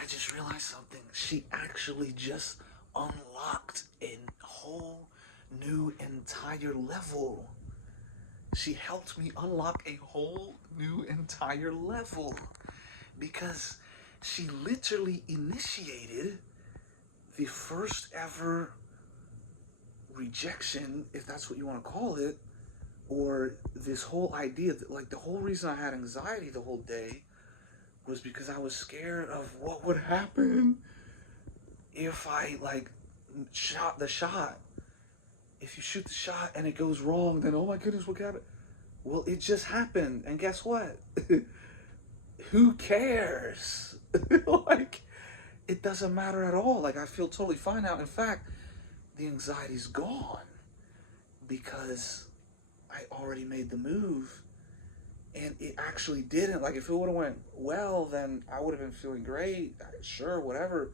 I just realized something. She actually just unlocked a whole new entire level. She helped me unlock a whole new entire level because she literally initiated the first ever rejection, if that's what you want to call it, or this whole idea that, like, the whole reason I had anxiety the whole day was because I was scared of what would happen if I, like, shot the shot. If you shoot the shot and it goes wrong, then oh my goodness, what happened? Well, it just happened, and guess what? Who cares? Like, it doesn't matter at all. Like, I feel totally fine now. In fact, the anxiety's gone because I already made the move, and it actually didn't. Like, if it would have went well, then I would have been feeling great. Sure, whatever.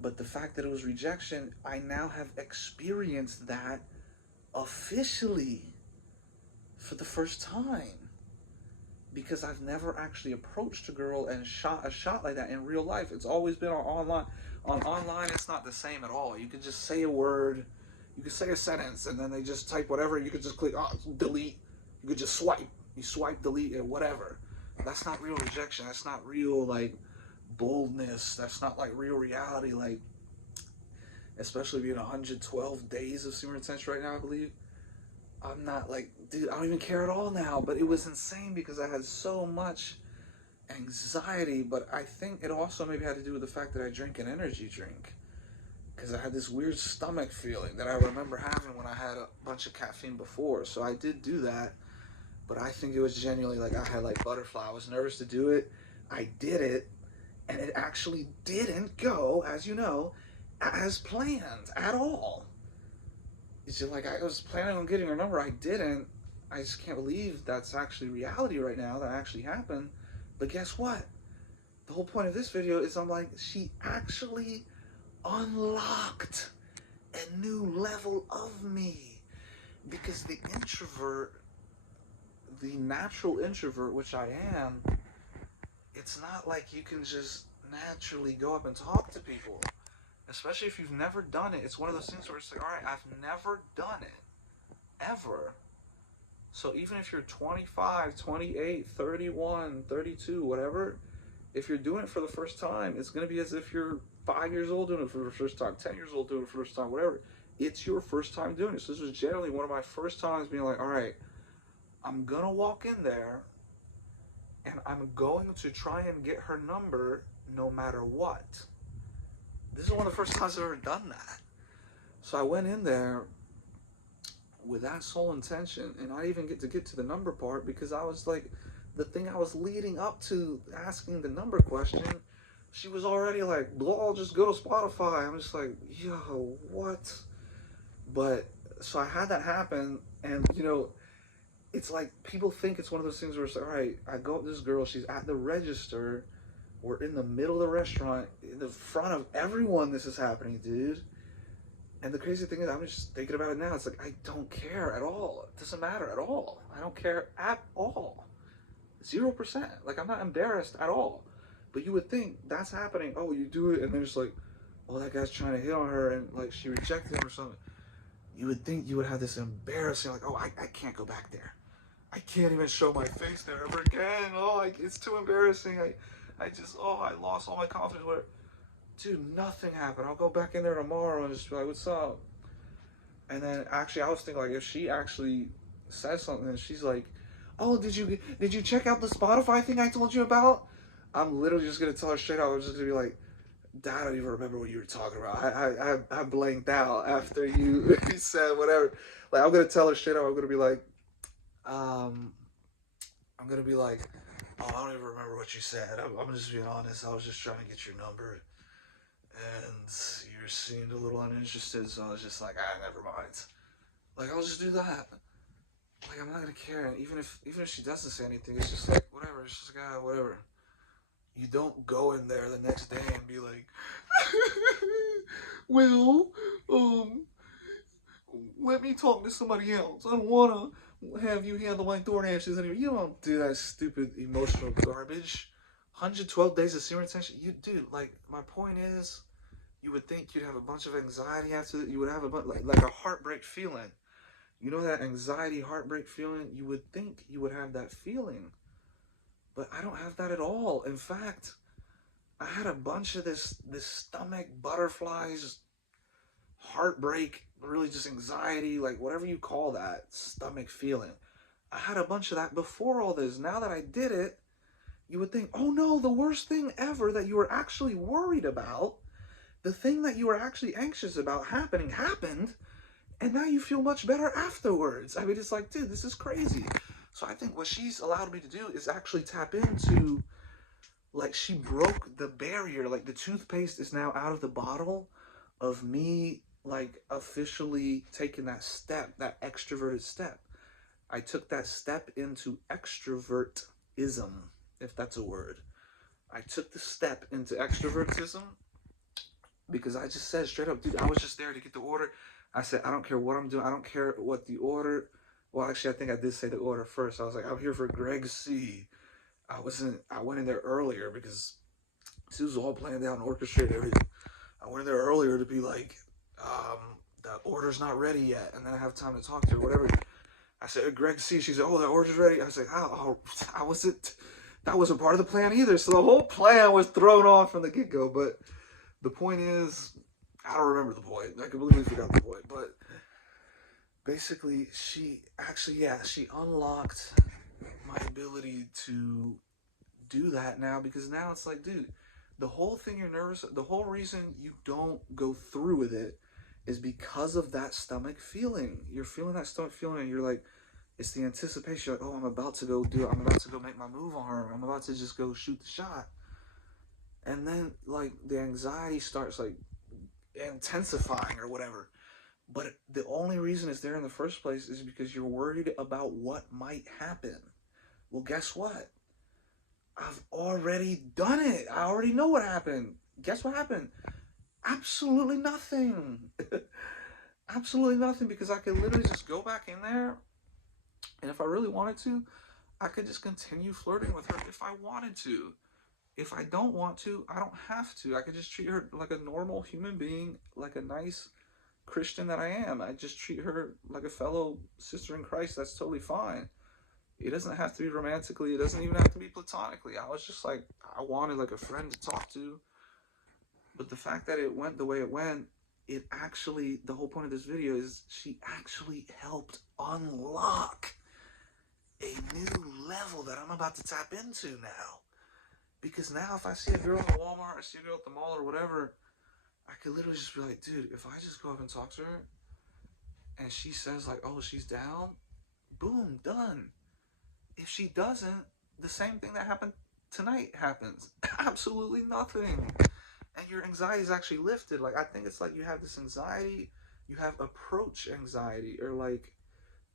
But the fact that it was rejection, I now have experienced that officially for the first time, because I've never actually approached a girl and shot a shot like that in real life. It's always been on online. On online, it's not the same at all. You could just say a word, you could say a sentence, and then they just type whatever. You could just click delete. You could just swipe. You swipe, delete, and whatever. That's not real rejection. That's not real, like, boldness. That's not like real reality. Like, especially being 112 days of super intense right now, I believe. I'm not like, dude, I don't even care at all now. But it was insane because I had so much anxiety. But I think it also maybe had to do with the fact that I drink an energy drink, because I had this weird stomach feeling that I remember having when I had a bunch of caffeine before. So I did do that, but I think it was genuinely like I had like butterfly. I was nervous to do it. I did it, and it actually didn't go, as you know, as planned at all. It's just like I was planning on getting her number. I didn't. I just can't believe that's actually reality right now. That actually happened. But guess what? The whole point of this video is I'm like, she actually unlocked a new level of me. Because the introvert, the natural introvert, which I am, it's not like you can just naturally go up and talk to people. Especially if you've never done it. It's one of those things where it's like, all right, I've never done it. Ever. So even if you're 25, 28, 31, 32, whatever, if you're doing it for the first time, it's going to be as if you're 5 years old doing it for the first time, 10 years old doing it for the first time, whatever. It's your first time doing it. So this was generally one of my first times being like, all right, I'm going to walk in there and I'm going to try and get her number no matter what. This is one of the first times I've ever done that. So I went in there with that sole intention, and I didn't even get to the number part because I was like, the thing I was leading up to asking the number question, she was already like, blah, just go to Spotify. I'm just like, yo, what? But so I had that happen, and you know, it's like people think it's one of those things where it's like, all right, I go up to this girl, she's at the register, we're in the middle of the restaurant, in the front of everyone this is happening, dude. And the crazy thing is, I'm just thinking about it now, it's like, I don't care at all. It doesn't matter at all. I don't care at all. 0%. Like, I'm not embarrassed at all. But you would think that's happening. Oh, you do it, and then it's like, oh, that guy's trying to hit on her, and like she rejected him or something. You would think you would have this embarrassing, like, oh, I can't go back there. I can't even show my face there ever again. Oh, it's too embarrassing. I lost all my confidence. Whatever. Dude, nothing happened. I'll go back in there tomorrow and just be like, what's up? And then actually, I was thinking, like, if she actually says something and she's like, oh, did you check out the Spotify thing I told you about? I'm literally just gonna tell her straight out. I'm just gonna be like, Dad, I don't even remember what you were talking about. I blanked out after you said whatever. Like, I'm gonna tell her straight out. I'm gonna be like, oh, I don't even remember what you said. I'm just being honest. I was just trying to get your number, and you seemed a little uninterested, so I was just like, never mind. Like, I'll just do that. Like, I'm not gonna care. And even if she doesn't say anything, it's just like, whatever. It's just like, whatever. You don't go in there the next day and be like, well, let me talk to somebody else. I don't wanna have you handle my DoorDashes anymore. You don't do that stupid emotional garbage. 112 days of semen retention. You, dude, like, my point is, you would think you'd have a bunch of anxiety after that. You would have a bunch, like a heartbreak feeling. You know that anxiety, heartbreak feeling? You would think you would have that feeling. But I don't have that at all. In fact, I had a bunch of this stomach butterflies, heartbreak, really just anxiety, like whatever you call that, stomach feeling. I had a bunch of that before all this. Now that I did it, you would think, oh no, the worst thing ever that you were actually worried about, the thing that you were actually anxious about happened, and now you feel much better afterwards. I mean, it's like, dude, this is crazy. So I think what she's allowed me to do is actually tap into, like, she broke the barrier. Like, the toothpaste is now out of the bottle of me, like, officially taking that step, that extroverted step. I took that step into extrovertism, if that's a word. I took the step into extrovertism because I just said straight up, dude, I was just there to get the order. I said, I don't care what I'm doing. I don't care what the order. Well, actually, I think I did say the order first. I was like, I'm here for Greg C. I went in there earlier because this was all planned out and orchestrated everything. I went in there earlier to be like, the order's not ready yet. And then I have time to talk to her, whatever. I said, Greg C. She said, oh, the order's ready. I was like, how was it? That wasn't part of the plan either. So the whole plan was thrown off from the get-go. But the point is, I don't remember the point. I completely forgot the point. But basically, she actually, yeah, she unlocked my ability to do that now, because now it's like, dude, the whole thing you're nervous, the whole reason you don't go through with it is because of that stomach feeling. You're feeling that stomach feeling, and you're like, it's the anticipation. Like, oh, I'm about to go make my move on her. I'm about to just go shoot the shot. And then, like, the anxiety starts, like, intensifying or whatever. But the only reason it's there in the first place is because you're worried about what might happen. Well, guess what? I've already done it. I already know what happened. Guess what happened? Absolutely nothing. Absolutely nothing, because I could literally just go back in there, and if I really wanted to, I could just continue flirting with her if I wanted to. If I don't want to, I don't have to. I could just treat her like a normal human being, like a nice Christian that I am. I just treat her like a fellow sister in Christ. That's totally fine. It doesn't have to be romantically. It doesn't even have to be platonically. I was just like, I wanted like a friend to talk to. But the fact that it went the way it went, it actually, the whole point of this video is she actually helped unlock a new level that I'm about to tap into now. Because now if I see a girl in Walmart, or see a girl at the mall or whatever, I could literally just be like, dude, if I just go up and talk to her and she says like, oh, she's down, boom, done. If she doesn't, the same thing that happened tonight happens. Absolutely nothing. And your anxiety is actually lifted. Like, I think it's like you have this anxiety, you have approach anxiety, or like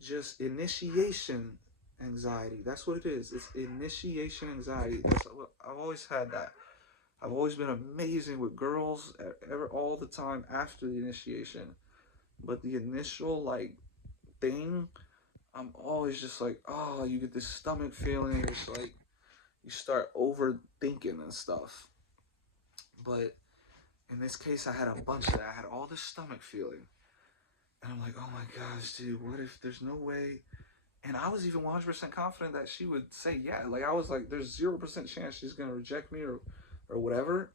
just initiation anxiety. That's what it is. It's initiation anxiety. I've always had that. I've always been amazing with girls all the time after the initiation. But the initial like thing, I'm always just like, oh, you get this stomach feeling. It's like you start overthinking and stuff. But in this case, I had a bunch of that. I had all this stomach feeling. And I'm like, oh my gosh, dude, what if there's no way? And I was even 100% confident that she would say yeah. Like, I was like, there's 0% chance she's going to reject me or whatever.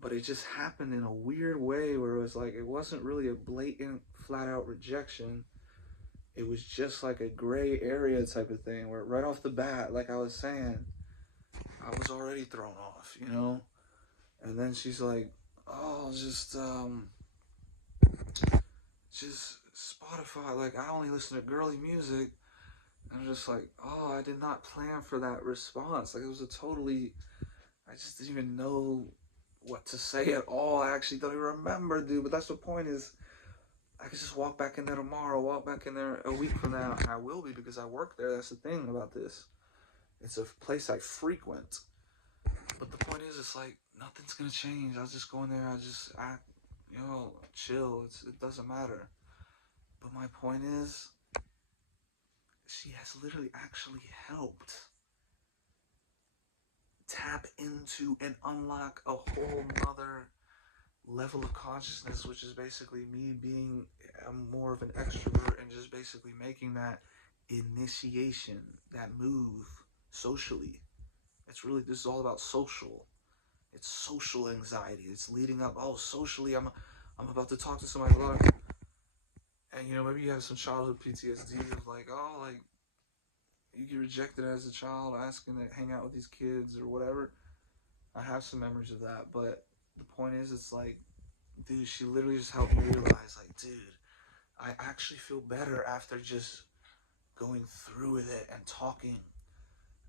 But it just happened in a weird way where it was like, it wasn't really a blatant, flat out rejection. It was just like a gray area type of thing where right off the bat, like I was saying, I was already thrown off, you know? And then she's like, oh, just Spotify, like, I only listen to girly music. And I'm just like, oh, I did not plan for that response. Like, it was I just didn't even know what to say at all. I actually don't even remember, dude. But that's the point is, I could just walk back in there tomorrow, walk back in there a week from now, and I will be, because I work there. That's the thing about this. It's a place I frequent. But the point is, it's like, nothing's going to change. I'll just go in there, I'll just act, chill. It doesn't matter. But my point is, she has literally actually helped tap into and unlock a whole nother level of consciousness, which is basically me being more of an extrovert and just basically making that initiation, that move socially. It's really, this is all about social. It's social anxiety. It's leading up. Oh, socially, I'm about to talk to somebody. And maybe you have some childhood PTSD of like, oh, like you get rejected as a child, asking to hang out with these kids or whatever. I have some memories of that, but the point is, it's like, dude, she literally just helped me realize, like, dude, I actually feel better after just going through with it and talking,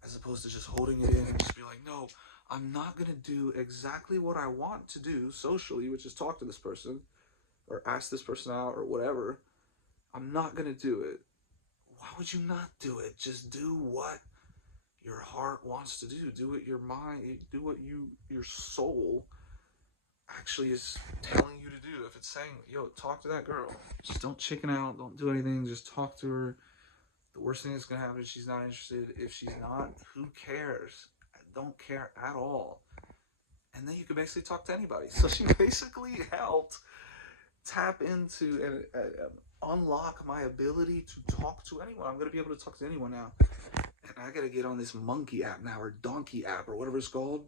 as opposed to just holding it in and just be like, no, I'm not gonna do exactly what I want to do socially, which is talk to this person or ask this person out or whatever. I'm not gonna do it. Why would you not do it? Just do what your heart wants to do. Do what your mind, do what your soul actually is telling you to do. If it's saying, yo, talk to that girl, just don't chicken out, don't do anything, just talk to her. The worst thing that's gonna happen is she's not interested. If she's not, who cares? I don't care at all. And then you can basically talk to anybody. So she basically helped tap into and unlock my ability to talk to anyone. I'm gonna be able to talk to anyone now. And I gotta get on this monkey app now, or donkey app, or whatever it's called.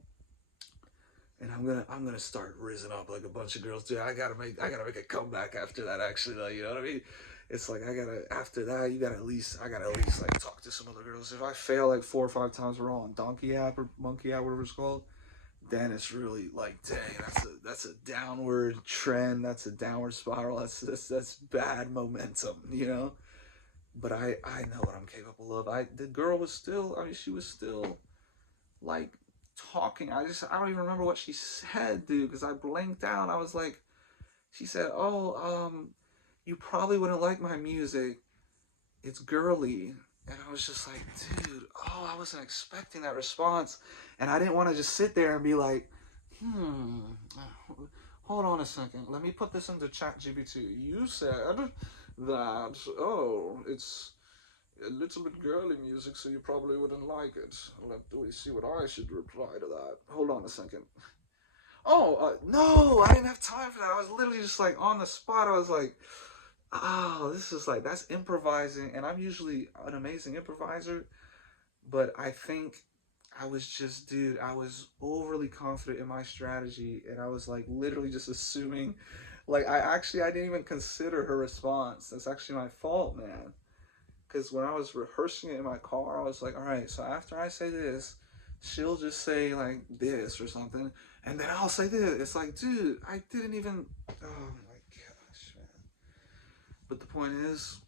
And I'm gonna start rising up like a bunch of girls do. I gotta make a comeback after that. Actually, though, you know what I mean? It's like after that, I gotta at least like talk to some other girls. If I fail like 4 or 5 times, we're all on donkey app or monkey app, whatever it's called. Then it's really like, dang, that's a downward trend. That's a downward spiral. That's bad momentum, But I know what I'm capable of. The girl was still, she was still like talking. I don't even remember what she said, dude, because I blanked out. I was like, she said, oh, you probably wouldn't like my music. It's girly. And I was just like, dude, I wasn't expecting that response. And I didn't want to just sit there and be like, hold on a second. Let me put this into ChatGPT. You said that, it's a little bit girly music, so you probably wouldn't like it. Let me see what I should reply to that. Hold on a second. No, I didn't have time for that. I was literally just like on the spot. I was like, this is like, that's improvising. And I'm usually an amazing improviser, but I think I was overly confident in my strategy. And I was like literally just assuming, like, I didn't even consider her response. That's actually my fault, man. Because when I was rehearsing it in my car, I was like, all right, so after I say this, she'll just say like this or something, and then I'll say this. It's like, dude, I didn't even, oh my gosh, man. But the point is,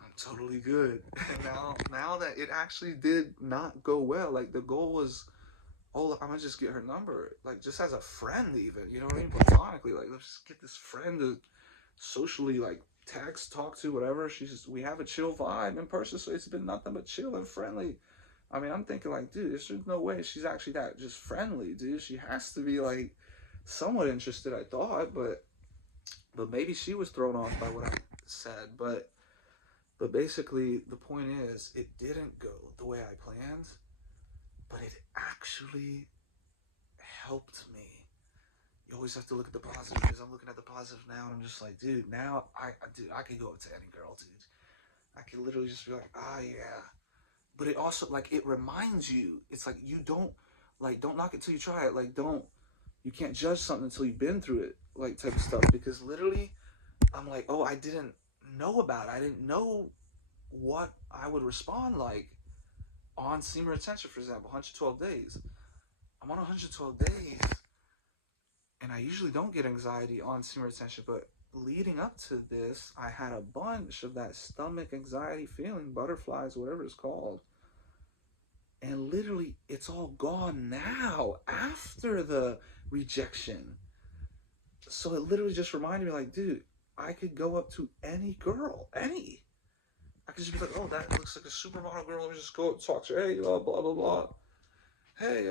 I'm totally good. And now that it actually did not go well, like the goal was, I'm gonna just get her number, like just as a friend even, you know what I mean? Platonically, like let's just get this friend to socially like text, talk to, whatever. We have a chill vibe in person, so it's been nothing but chill and friendly. I mean, I'm thinking like, dude, there's no way she's actually that just friendly, dude. She has to be like somewhat interested, I thought, but maybe she was thrown off by what I said. But basically, the point is, it didn't go the way I planned, but it actually helped me. You always have to look at the positive, because I'm looking at the positive now, and I'm just like, dude, now I can go up to any girl, dude. I can literally just be like, yeah. But it also, like, it reminds you, it's like, you don't knock it till you try it. Like, you can't judge something until you've been through it, like, type of stuff. Because literally, I'm like, I didn't know about it. I didn't know what I would respond like on semen retention, for example, 112 days. I'm on 112 days, and I usually don't get anxiety on semen retention, but leading up to this, I had a bunch of that stomach anxiety feeling, butterflies, whatever it's called. And literally, it's all gone now after the rejection. So it literally just reminded me, like, dude, I could go up to any girl, any. I could just be like, oh, that looks like a supermodel girl. Let me just go up and talk to her. Hey, blah, blah, blah. Hey,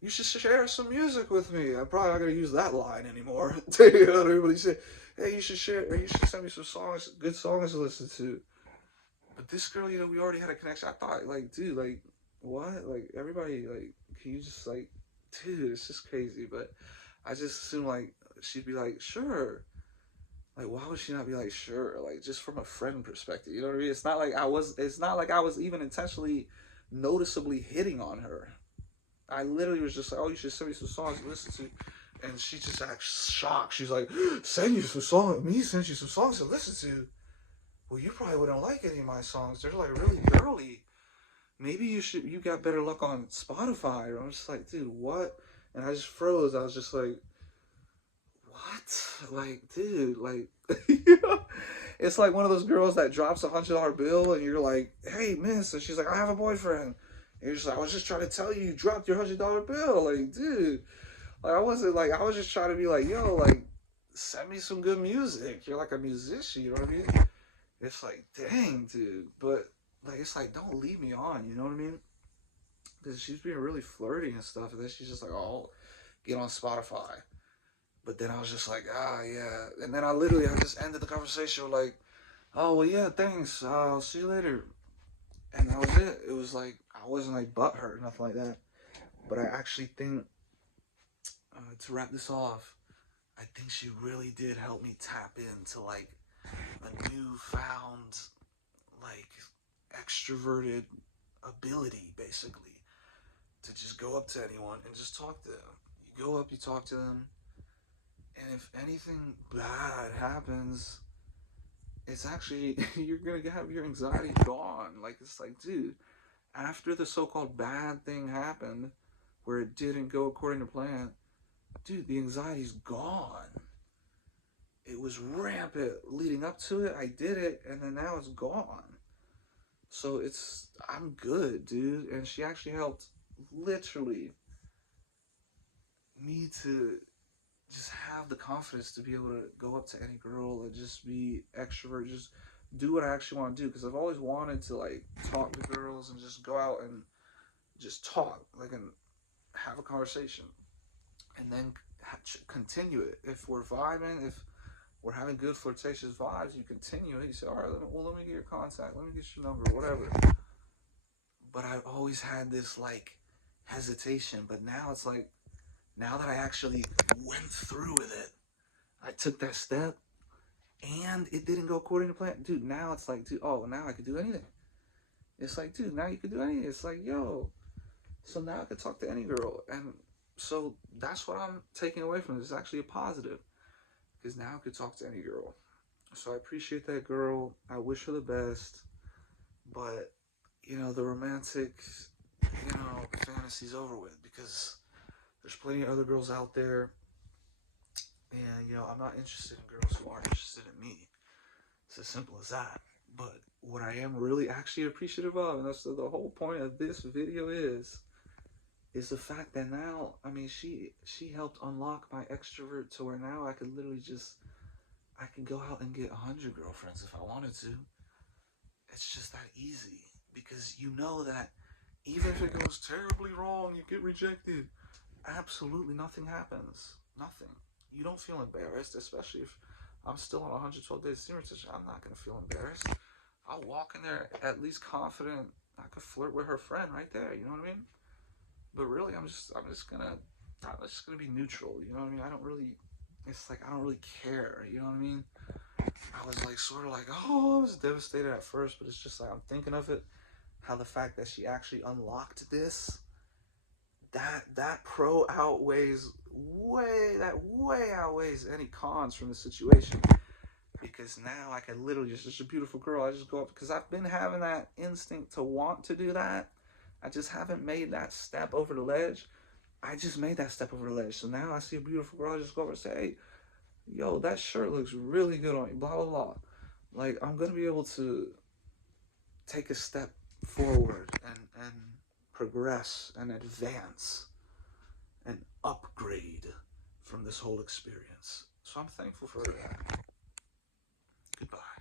you should share some music with me. I'm probably not going to use that line anymore. You know, everybody say, hey, you should send me some songs, good songs to listen to. But this girl, we already had a connection. I thought, like, dude, like, what? Like, everybody, like, can you just like, dude, it's just crazy. But I just assume like she'd be like, sure. Like, why would she not be like, sure? Like, just from a friend perspective, you know what I mean? It's not like I was. It's not like I was even intentionally, noticeably hitting on her. I literally was just like, oh, you should send me some songs to listen to. And she just acts shocked. She's like, send you some songs. Me send you some songs to listen to. Well, you probably wouldn't like any of my songs. They're like really girly. Maybe you got better luck on Spotify. I'm just like, dude, what? And I just froze. I was just like, what? Like, dude, like, you know? It's like one of those girls that drops $100 bill and you're like, hey, miss. And she's like, I have a boyfriend. And you're just like, I was just trying to tell you, you dropped your $100 bill. Like, dude, like, I wasn't like, I was just trying to be like, yo, like, send me some good music. You're like a musician, you know what I mean? It's like, dang, dude. But, like, it's like, don't leave me on, you know what I mean? Because she's being really flirty and stuff. And then she's just like, oh, get on Spotify. But then I was just like, ah, yeah. And then I just ended the conversation with like, oh, well, yeah, thanks. I'll see you later. And that was it. It was like, I wasn't like butthurt, nothing like that. But I actually think, to wrap this off, I think she really did help me tap into like a newfound, like, extroverted ability, basically, to just go up to anyone and just talk to them. You go up, you talk to them, and if anything bad happens, it's actually, you're gonna have your anxiety gone. Like, it's like, dude, after the so-called bad thing happened, where it didn't go according to plan, dude, the anxiety's gone. It was rampant leading up to it. I did it, and then now it's gone. So I'm good, dude. And she actually helped literally me to just have the confidence to be able to go up to any girl and just be extrovert, just do what I actually want to do. Because I've always wanted to like talk to girls and just go out and just talk, like, and have a conversation, and then continue it. If we're vibing, if we're having good flirtatious vibes, you continue it. You say, all right, let me get your contact, let me get your number, whatever. But I've always had this like hesitation. But now it's like, now that I actually went through with it, I took that step, and it didn't go according to plan. Dude, now it's like, dude, oh, now I could do anything. It's like, dude, now you could do anything. It's like, yo, so now I could talk to any girl. And so that's what I'm taking away from this. It's actually a positive, because now I could talk to any girl. So I appreciate that girl. I wish her the best. But, you know, the romantic, you know, fantasy's over with, because there's plenty of other girls out there. And, you know, I'm not interested in girls who aren't interested in me. It's as simple as that. But what I am really actually appreciative of, and that's the whole point of this video is the fact that now, I mean, she helped unlock my extrovert to where now I could literally just, I can go out and get 100 girlfriends if I wanted to. It's just that easy, because you know that even if it goes terribly wrong, you get rejected, absolutely nothing happens. Nothing. You don't feel embarrassed, especially if I'm still on 112 days senior position. I'm not going to feel embarrassed. I'll walk in there at least confident I could flirt with her friend right there, you know what I mean? But really, I'm just gonna be neutral, you know what I mean? It's like, I don't really care, you know what I mean? I was like, sort of like, oh, I was devastated at first, but it's just like, I'm thinking of it, how the fact that she actually unlocked this, that pro outweighs way outweighs any cons from the situation. Because now I can literally just a beautiful girl, I just go up, because I've been having that instinct to want to do that. I just haven't made that step over the ledge. I just made that step over the ledge. So now I see a beautiful girl, I just go over and say, hey, yo, that shirt looks really good on you, blah, blah, blah. Like, I'm going to be able to take a step forward and progress and advance and upgrade from this whole experience. So I'm thankful for that. Goodbye.